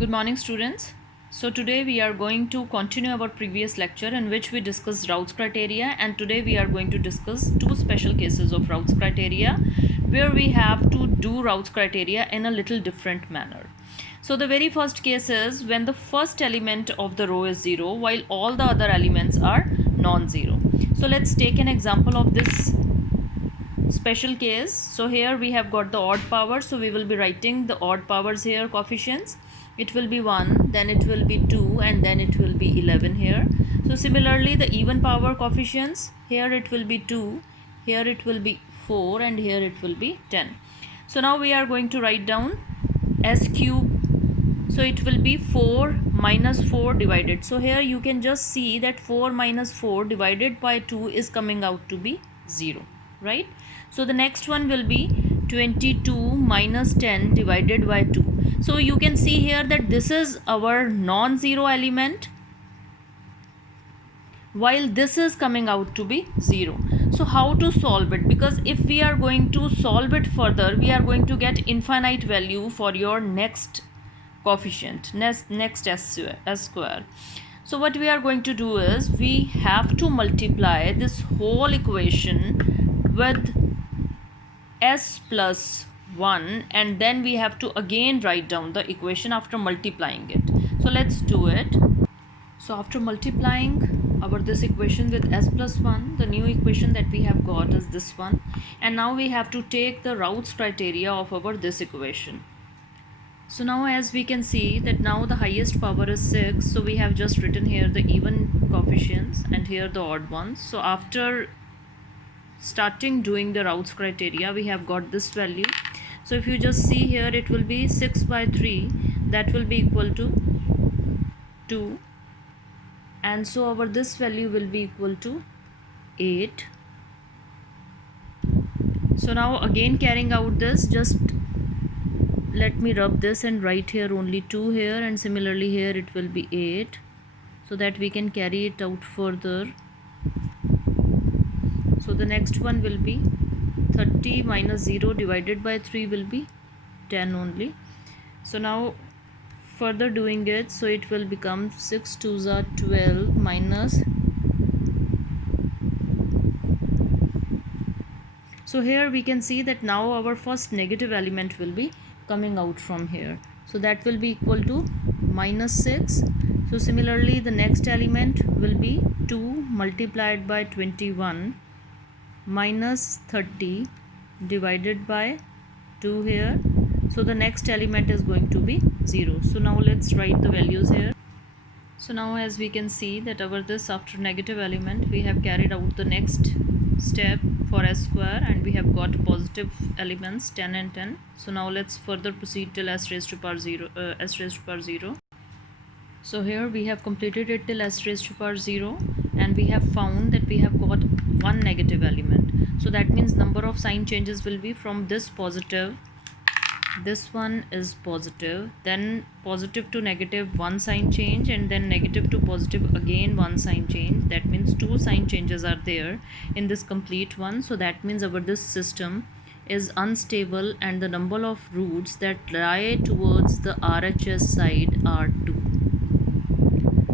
Good morning, students. So today we are going to continue our previous lecture in which we discussed Raoult's criteria, and today we are going to discuss two special cases of Raoult's criteria where we have to do Raoult's criteria in a little different manner. So the very first case is when the first element of the row is 0 while all the other elements are non-zero. So let's take an example of this special case. So here we have got the odd power, so we will be writing the odd powers here, coefficients. It will be 1, then it will be 2, and then it will be 11 here. So similarly the even power coefficients, here it will be 2, here it will be 4, and here it will be 10. So now we are going to write down s cube. So it will be 4 minus 4 divided. So here you can just see that 4 minus 4 divided by 2 is coming out to be 0, right? So the next one will be 22 minus 10 divided by 2. So you can see here that this is our non-zero element while this is coming out to be 0. So how to solve it? Because if we are going to solve it further, we are going to get infinite value for your next coefficient, next s square. So what we are going to do is we have to multiply this whole equation with s plus 1, and then we have to again write down the equation after multiplying it. So let's do it. So after multiplying this equation with s plus 1, the new equation that we have got is this one, and now we have to take the Raoult's criteria of this equation. So now as we can see that now the highest power is 6, so we have just written here the even coefficients and here the odd ones. So after starting doing the Raoult's criteria, we have got this value. So if you just see here, it will be 6 by 3, that will be equal to 2, and so this value will be equal to 8. So now again carrying out this, just let me rub this and write here only 2 here, and similarly here it will be 8, so that we can carry it out further. So the next one will be 30 minus 0 divided by 3 will be 10 only. So now further doing it, so it will become 6 2s are 12 minus. So here we can see that now our first negative element will be coming out from here, so that will be equal to minus 6. So similarly the next element will be 2 multiplied by 21 minus 30 divided by 2 here. So the next element is going to be 0. So now let's write the values here. So now as we can see that this after negative element we have carried out the next step for s square, and we have got positive elements 10 and 10. So now let's further proceed till s raised to power 0. So here we have completed it till s raised to power 0, and we have found that we have got one negative element. So that means number of sign changes will be from this positive, this one is positive, then positive to negative one sign change, and then negative to positive again one sign change. That means two sign changes are there in this complete one. So that means this system is unstable, and the number of roots that lie towards the RHS side are 2.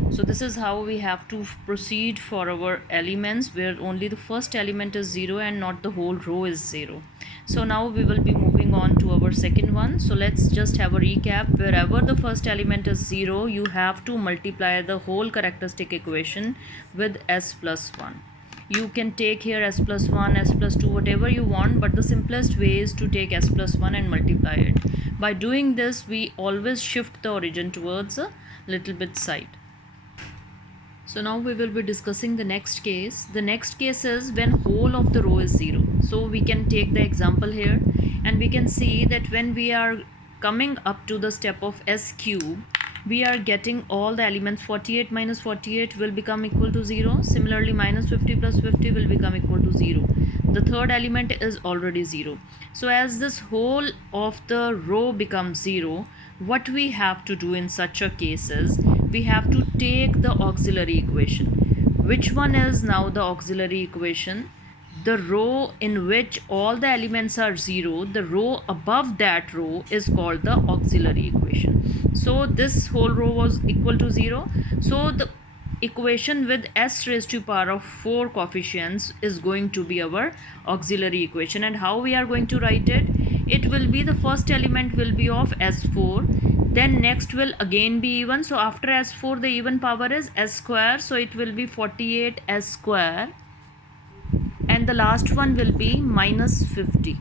So this is how we have to proceed for our elements, where only the first element is 0 and not the whole row is 0. So now we will be moving on to our second one. So let's just have a recap. Wherever the first element is 0, you have to multiply the whole characteristic equation with s plus 1. You can take here s plus 1, s plus 2, whatever you want, but the simplest way is to take s plus 1 and multiply it. By doing this, we always shift the origin towards a little bit side. So now we will be discussing the next case. The next case is when whole of the row is 0. So we can take the example here, and we can see that when we are coming up to the step of s cube, we are getting all the elements. 48 minus 48 will become equal to 0. Similarly minus 50 plus 50 will become equal to 0. The third element is already 0. So as this whole of the row becomes 0, what we have to do in such a case is we have to take the auxiliary equation. Which one is now the auxiliary equation? The row in which all the elements are 0, the row above that row is called the auxiliary equation. So this whole row was equal to 0. So the equation with s raised to power of 4 coefficients is going to be our auxiliary equation. And how we are going to write it? It will be the first element will be of s4, then next will again be even. So after s4 the even power is s square, so it will be 48 s square, and the last one will be minus 50,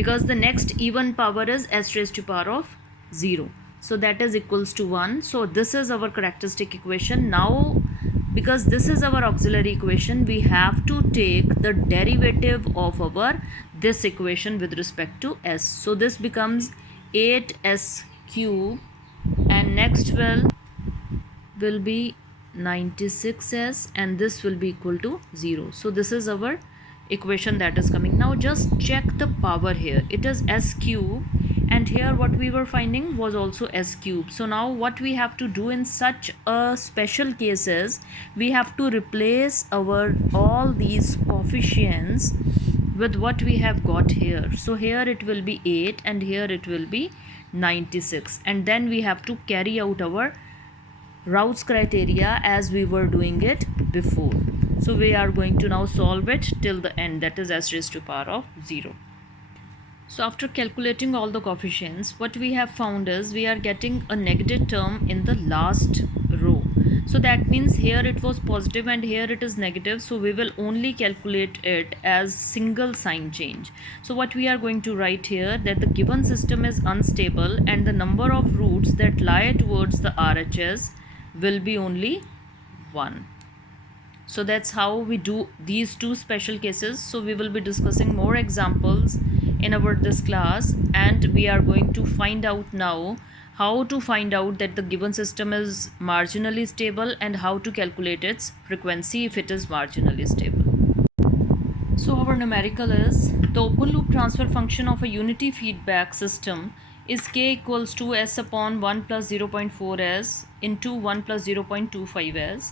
because the next even power is s raised to power of 0. So that is equals to 1. So this is our characteristic equation. Now because this is our auxiliary equation, we have to take the derivative of our this equation with respect to s. So this becomes 8s cube, and next will be 96s, and this will be equal to 0. So this is our equation that is coming. Now just check the power here. It is s cube, and here what we were finding was also s cube. So now what we have to do in such a special cases, we have to replace our all these coefficients with what we have got here. So here it will be 8 and here it will be 96, and then we have to carry out our Raoult's criteria as we were doing it before. So we are going to now solve it till the end, that is s raised to power of 0. So after calculating all the coefficients, what we have found is we are getting a negative term in the last row. So that means here it was positive and here it is negative. So we will only calculate it as single sign change. So what we are going to write here, that the given system is unstable and the number of roots that lie towards the RHS will be only 1. So that's how we do these two special cases. So we will be discussing more examples in our this class, and we are going to find out now how to find out that the given system is marginally stable and how to calculate its frequency if it is marginally stable. So our numerical is the open loop transfer function of a unity feedback system is k equals to s upon 1 plus 0.4s into 1 plus 0.25s.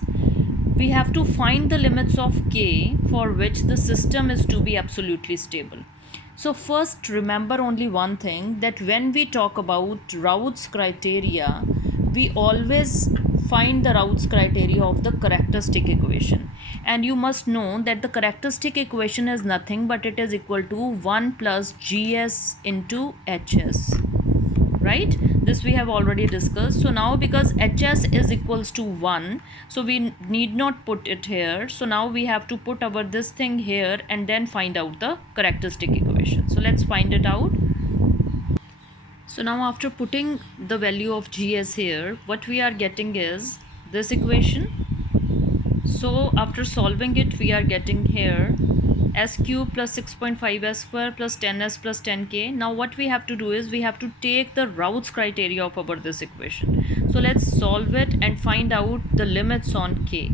We have to find the limits of k for which the system is to be absolutely stable. So first remember only one thing, that when we talk about Raoult's criteria, we always find the Raoult's criteria of the characteristic equation. And you must know that the characteristic equation is nothing but it is equal to 1 plus gs into hs. Right? This we have already discussed. So now because hs is equals to 1, so we need not put it here. So now we have to put our this thing here and then find out the characteristic equation. So let's find it out. So now after putting the value of gs here, what we are getting is this equation. So after solving it, we are getting here s cube plus 6.5s square plus 10s plus 10k. Now what we have to do is we have to take the Raoult's criteria of our this equation. So let's solve it and find out the limits on k.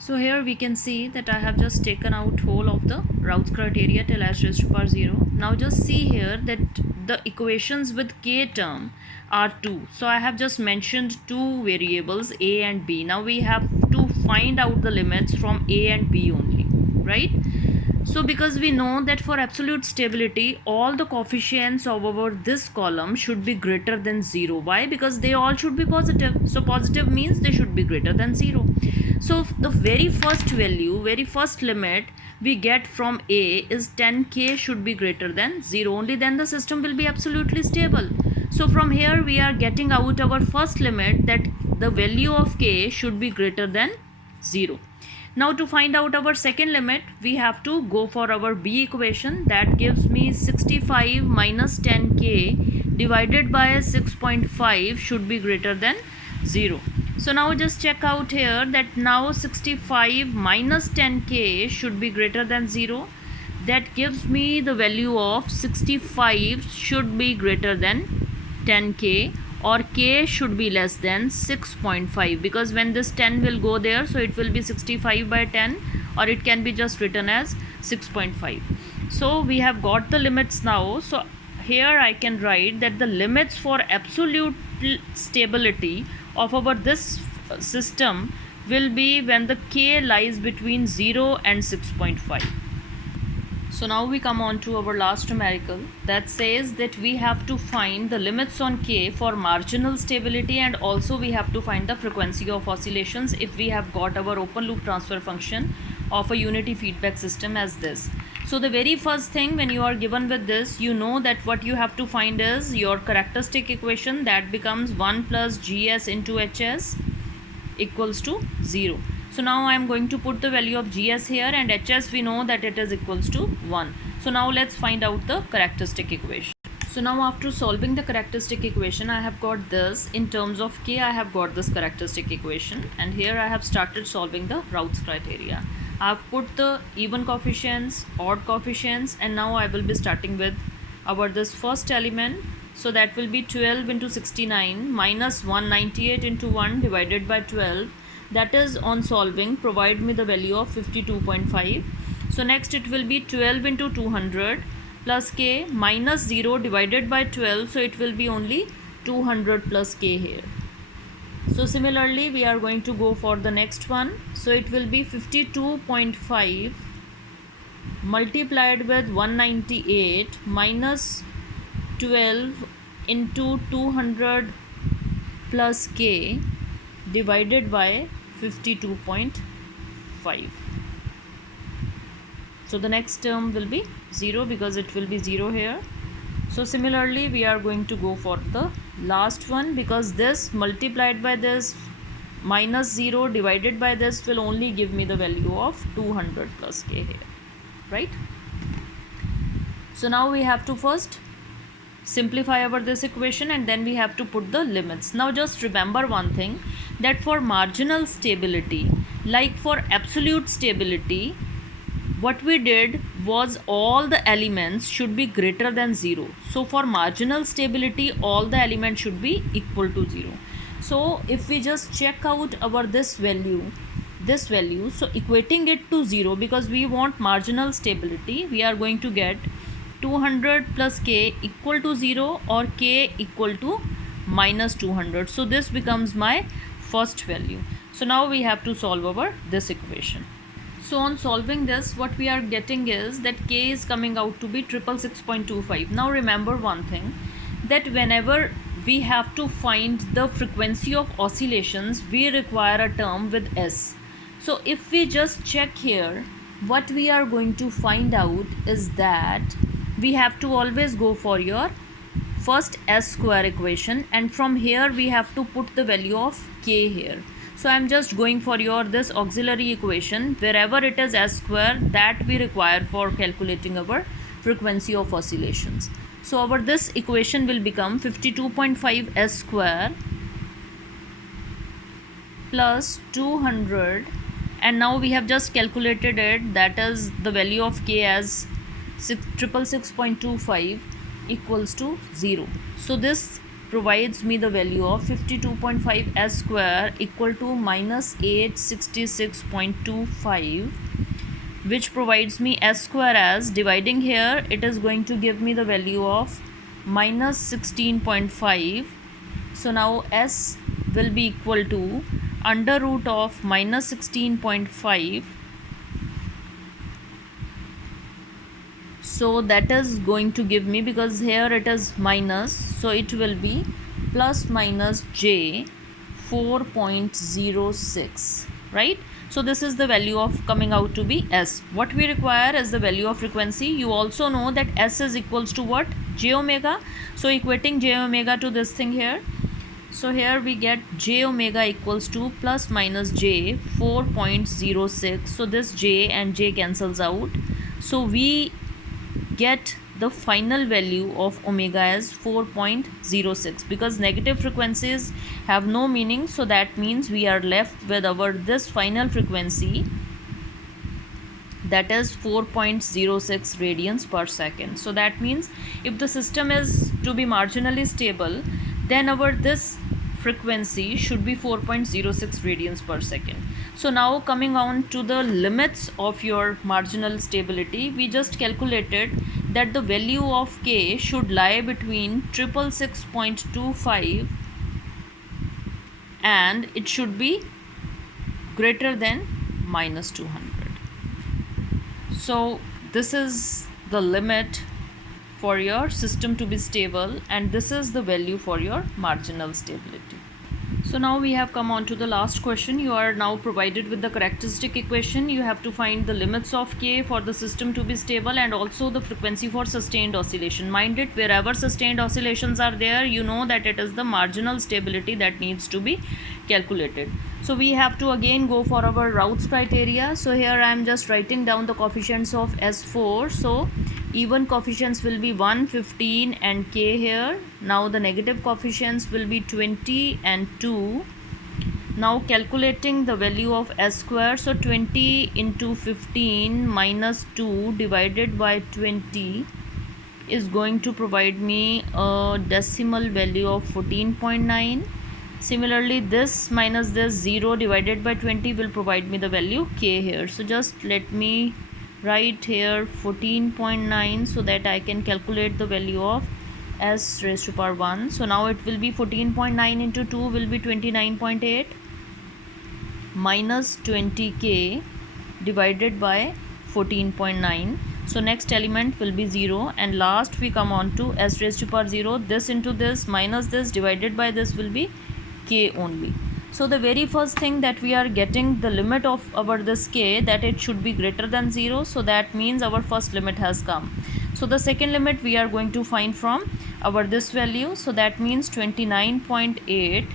So here we can see that I have just taken out whole of the Raoult's criteria till s raised to power 0. Now just see here that the equations with k term are 2. So I have just mentioned two variables a and b. Now we have to find out the limits from a and b only, right? So because we know that for absolute stability, all the coefficients of our this column should be greater than 0. Why? Because they all should be positive. So positive means they should be greater than 0. So the very first value, very first limit we get from A is 10k should be greater than 0. Only then the system will be absolutely stable. So from here we are getting out our first limit, that the value of k should be greater than 0. Now to find out our second limit, we have to go for our b equation. That gives me 65 minus 10k divided by 6.5 should be greater than 0. So now just check out here that now 65 minus 10k should be greater than 0. That gives me the value of 65 should be greater than 10k, or k should be less than 6.5, because when this 10 will go there, so it will be 65 by 10, or it can be just written as 6.5. So we have got the limits now. So here I can write that the limits for absolute stability of our this system will be when the k lies between 0 and 6.5. So now we come on to our last numerical that says that we have to find the limits on k for marginal stability, and also we have to find the frequency of oscillations if we have got our open loop transfer function of a unity feedback system as this. So the very first thing when you are given with this, you know that what you have to find is your characteristic equation that becomes 1 plus gs into hs equals to 0. So now I am going to put the value of gs here, and hs we know that it is equals to 1. So now let's find out the characteristic equation. So now after solving the characteristic equation, I have got this in terms of k. I have got this characteristic equation, and here I have started solving the Raoult's criteria. I have put the even coefficients, odd coefficients, and now I will be starting with our this first element. So that will be 12 into 69 minus 198 into 1 divided by 12. That is, on solving, provide me the value of 52.5. So next it will be 12 into 200 plus k minus 0 divided by 12. So it will be only 200 plus k here. So similarly we are going to go for the next one. So it will be 52.5 multiplied with 198 minus 12 into 200 plus k divided by 52.5. So the next term will be 0 because it will be 0 here. So similarly we are going to go for the last one, because this multiplied by this minus 0 divided by this will only give me the value of 200 plus k here, right? So now we have to first simplify over this equation, and then we have to put the limits. Now just remember one thing, that for marginal stability, like for absolute stability, what we did was all the elements should be greater than 0. So for marginal stability, all the elements should be equal to 0. So if we just check out our this value, so equating it to 0, because we want marginal stability, we are going to get 200 plus k equal to 0 or k equal to minus 200. So this becomes my first value. So now we have to solve over this equation. So on solving this, what we are getting is that k is coming out to be 666.25. Now remember one thing, that whenever we have to find the frequency of oscillations, we require a term with s. So if we just check here, what we are going to find out is that we have to always go for your first s square equation, and from here we have to put the value of k here. So I am just going for your this auxiliary equation, wherever it is s square, that we require for calculating our frequency of oscillations. So our this equation will become 52.5 s square plus 200, and now we have just calculated it, that is the value of k as 666.25 equals to 0. So this provides me the value of 52.5 s square equal to minus 866.25, which provides me s square as, dividing here, it is going to give me the value of minus 16.5. So now s will be equal to under root of minus 16.5. So that is going to give me, because here it is minus, so it will be plus minus j 4.06, right? So this is the value of coming out to be s. What we require is the value of frequency. You also know that s is equals to what? J omega. So equating j omega to this thing here. So here we get j omega equals to plus minus j 4.06. So this j and j cancels out. So we get the final value of omega as 4.06, because negative frequencies have no meaning. So that means we are left with our this final frequency, that is 4.06 radians per second. So that means if the system is to be marginally stable, then our this frequency should be 4.06 radians per second. So now coming on to the limits of your marginal stability, we just calculated that the value of k should lie between 666.25 and it should be greater than minus 200. So this is the limit for your system to be stable, and this is the value for your marginal stability. So now we have come on to the last question. You are now provided with the characteristic equation. You have to find the limits of K for the system to be stable and also the frequency for sustained oscillation. Mind it, wherever sustained oscillations are there, you know that it is the marginal stability that needs to be calculated. So we have to again go for our Routh's criteria. So here I am just writing down the coefficients of S4. So even coefficients will be 1, 15 and K here. Now the negative coefficients will be 20 and 2. Now calculating the value of S square. So 20 into 15 minus 2 divided by 20 is going to provide me a decimal value of 14.9. Similarly, this minus this 0 divided by 20 will provide me the value K here. So just let me write here 14.9 so that I can calculate the value of S raised to power 1. So now it will be 14.9 into 2 will be 29.8 minus 20K divided by 14.9. So next element will be 0, and last we come on to S raised to power 0. This into this minus this divided by this will be K only. So the very first thing that we are getting the limit of our this K, that it should be greater than 0. So that means our first limit has come. So the second limit we are going to find from our this value. So that means 29.8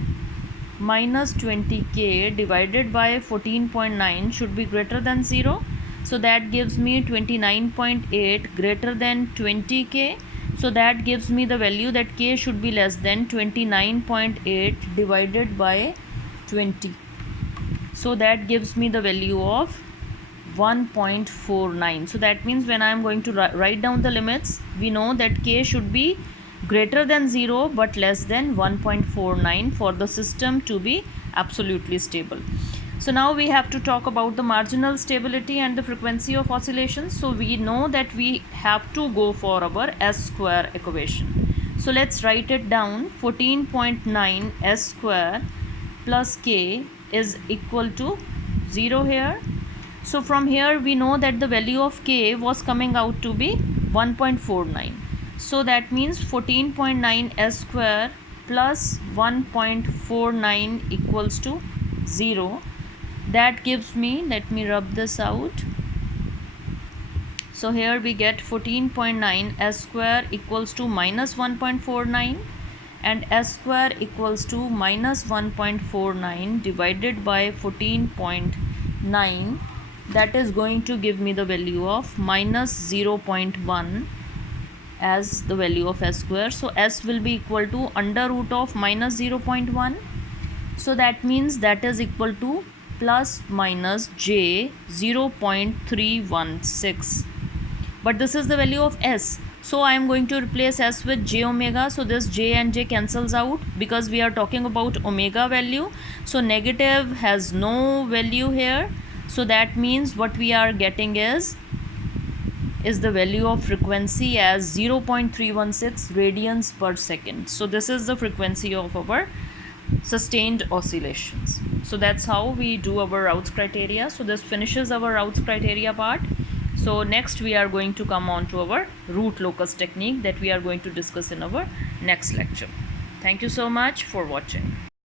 minus 20K divided by 14.9 should be greater than 0. So that gives me 29.8 greater than 20K. So that gives me the value that K should be less than 29.8 divided by 20. So that gives me the value of 1.49. So that means when I am going to write down the limits, we know that K should be greater than 0 but less than 1.49 for the system to be absolutely stable. So now we have to talk about the marginal stability and the frequency of oscillations. So we know that we have to go for our S square equation. So let's write it down. 14.9 S square plus K is equal to 0 here. So from here we know that the value of K was coming out to be 1.49. So that means 14.9 S square plus 1.49 equals to 0. That gives me, let me rub this out. So here we get 14.9 S square equals to minus 1.49 and S square equals to minus 1.49 divided by 14.9. That is going to give me the value of minus 0.1 as the value of S square. So S will be equal to under root of minus 0.1. So that means that is equal to plus minus j 0.316. But this is the value of S. So I am going to replace S with j omega. So this j and j cancels out because we are talking about omega value. So negative has no value here. So that means what we are getting is the value of frequency as 0.316 radians per second. So this is the frequency of our sustained oscillations. So that's how we do our Routh's criteria. So this finishes our Routh's criteria part. So next we are going to come on to our root locus technique that we are going to discuss in our next lecture. Thank you so much for watching.